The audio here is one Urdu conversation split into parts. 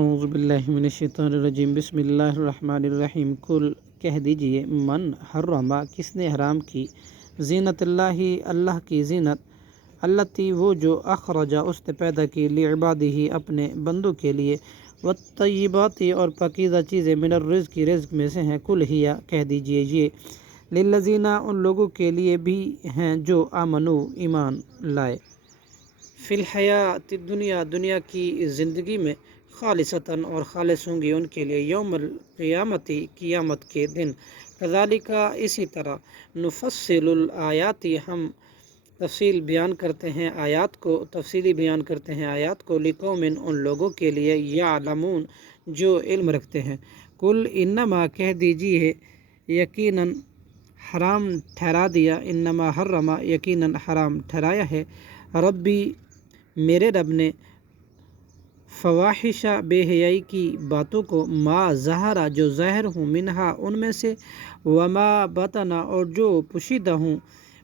اعوذ باللہ من الشیطان الرجیم بسم اللہ الرحمن الرحیم کل کہہ دیجئے من حرم کس نے حرام کی زینت اللہ اللہ کی زینت التی وہ جو اخرجا اس نے پیدا کی لعبادہ اپنے بندوں کے لیے والطیبات اور پاکیزہ چیزیں من الرزق رزق میں سے ہیں کل ہیا کہہ دیجئے یہ للذین ان لوگوں کے لیے بھی ہیں جو آمنو ایمان لائے فی الحیات دنیا دنیا کی زندگی میں خالصتاً اور خالص ہوں گی ان کے لیے یوم القیامت قیامت کے دن کذالک اسی طرح نفصل الآیات ہم تفصیل بیان کرتے ہیں آیات کو تفصیلی بیان کرتے ہیں آیات کو لقوم ان لوگوں کے لیے یعلمون جو علم رکھتے ہیں کل انما کہہ دیجیے یقیناً حرام ٹھہرا دیا انما حرم یقیناً حرام ٹھہرایا ہے ربی میرے رب نے فواحشہ بے حیائی کی باتوں کو ما ظہرا جو ظاہر ہوں منہا ان میں سے وما بطنا اور جو پوشیدہ ہوں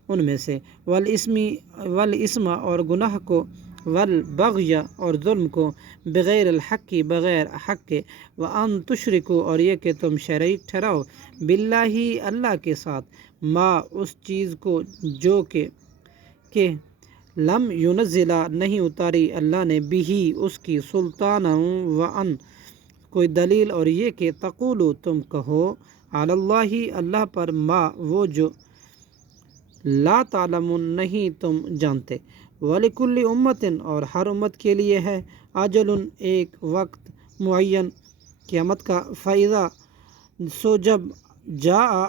ان میں سے والاسم اور گناہ کو والبغی اور ظلم کو بغیر الحق کی بغیر حق کے وان تشرکو اور یہ کہ تم شریک ٹھہراؤ باللہ اللہ کے ساتھ ما اس چیز کو جو کہ لم ینزلہ نہیں اتاری اللہ نے بھی اس کی سلطان وان کوئی دلیل اور یہ کہ تقولو تم کہو علی اللہ اللہ پر ما وہ جو لا تعلمون نہیں تم جانتے وَلِكُلِّ أُمَّةٍ اور ہر امت کے لیے ہے اجل ایک وقت معین قیامت کا فَإِذَا سو جب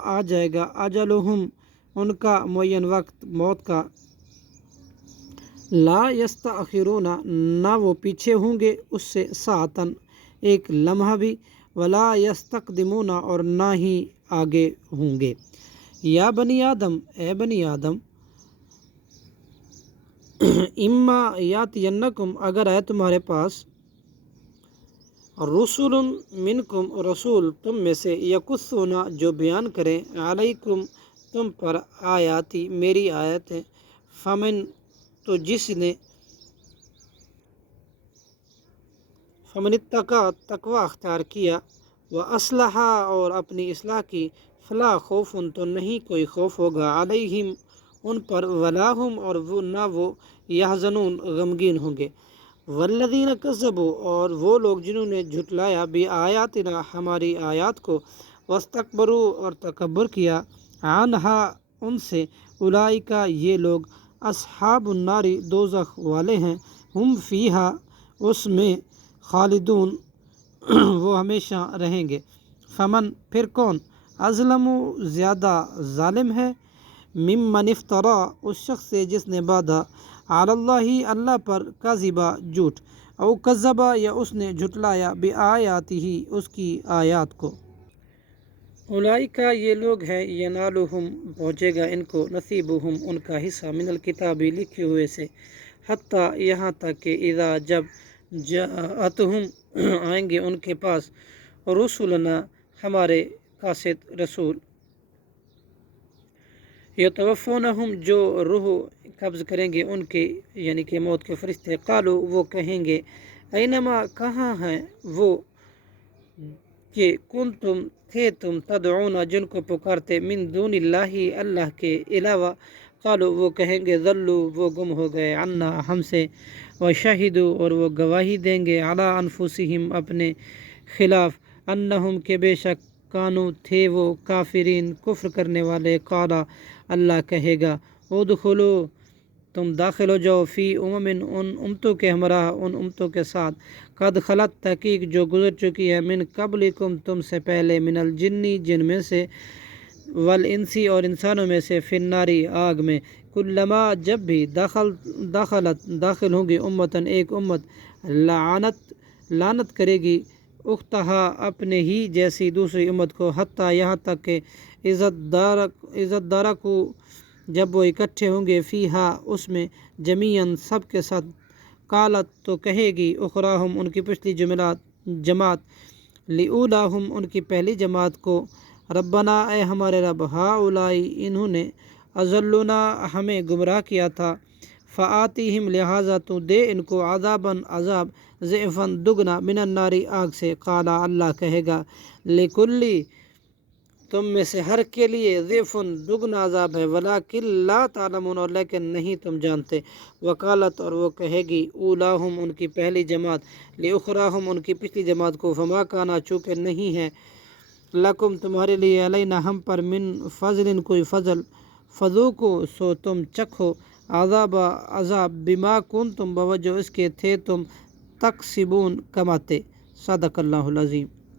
آ جائے گا اجلہم ان کا معین وقت موت کا لا یستأخرون نہ وہ پیچھے ہوں گے اس سے ساعتاً ایک لمحہ بھی ولا یستقدمون اور نہ ہی آگے ہوں گے یا بنی آدم اے بنی آدم اما یاتینکم اگر آئے تمہارے پاس رسول منکم رسول تم میں سے یقصون جو بیان کریں علیکم تم پر آیاتی میری آیتیں فمن تو جس نے فمن اتقا تقوی اختیار کیا واصلح اور اپنی اصلاح کی فلا خوف تو نہیں کوئی خوف ہوگا علیہم ان پر ولا ہم اور وہ نہ وہ یحزنون غمگین ہوں گے والذین کذبوا اور وہ لوگ جنہوں نے جھٹلایا بآیاتنا ہماری آیات کو واستکبروا اور تکبر کیا عنہا ان سے اولئک یہ لوگ اصحاب النار دوزخ والے ہیں ہم فیہا اس میں خالدون وہ ہمیشہ رہیں گے فمن پھر کون اظلم زیادہ ظالم ہے ممن افترا اس شخص سے جس نے باندھا علی اللہ اللہ پر کذبا جھوٹ او کذبا یا اس نے جھٹلایا بآیاتہ اس کی آیات کو اولئک یہ لوگ ہیں ینالہم پہنچے گا ان کو نصیبہم ان کا حصہ من الکتاب لکھے ہوئے سے حتیٰ یہاں تک کہ اذا جب جاءتہم آئیں گے ان کے پاس رسولنا ہمارے قاصد رسول یتوفونہم جو روح قبض کریں گے ان کے یعنی کہ موت کے فرشتے قالو وہ کہیں گے اینما کہاں ہیں وہ کہ کنتم تھے تم تدعون جن کو پکارتے من دون اللہ اللہ کے علاوہ قالو وہ کہیں گے ضلوا وہ گم ہو گئے عنا ہم سے وشہدوا اور وہ گواہی دیں گے علی انفسہم اپنے خلاف انہم کہ بے شک کانو تھے وہ کافرین کفر کرنے والے قالا اللہ کہے گا ادخلو تم داخل ہو جاؤ فی ان امتوں کے ہمراہ ان امتوں کے ساتھ قد خلت تحقیق جو گزر چکی ہے من قبلکم تم سے پہلے من الجنی جن میں سے والانسی اور انسانوں میں سے فی الناری آگ میں کلما جب بھی داخل ہوں گی امتن ایک امت لعنت کرے گی اختہا اپنے ہی جیسی دوسری امت کو حتیٰ یہاں تک کہ عزت دارہ کو جب وہ اکٹھے ہوں گے فیہا اس میں جمیعاً سب کے ساتھ قالت تو کہے گی اخراہم ان کی پچھلی جماعت لأولاہم ان کی پہلی جماعت کو ربنا اے ہمارے رب ہاؤلائی انہوں نے اضلونا ہمیں گمراہ کیا تھا فآتیہم لہٰذا تو دے ان کو عذاباً عذاب ضعفاً دگنا من النار آگ سے۔ قال اللہ کہے گا لکلی تم میں سے ہر کے لیے ضعفٌ دگنا عذاب ہے، ولکن لا تعلمون اور لیکن نہیں تم جانتے۔ وقالت اور وہ کہے گی اولاہم ان کی پہلی جماعت لاخراہم ان کی پچھلی جماعت کو فما کانا چونکہ نہیں ہے لکم تمہارے لیے علینا ہم پر من فضل کوئی فضل فذوقوا سو تم چکھو عذاب بما کنتم بوجہ اس کے تھے تم تکسبون کماتے۔ صدق اللہ العظیم۔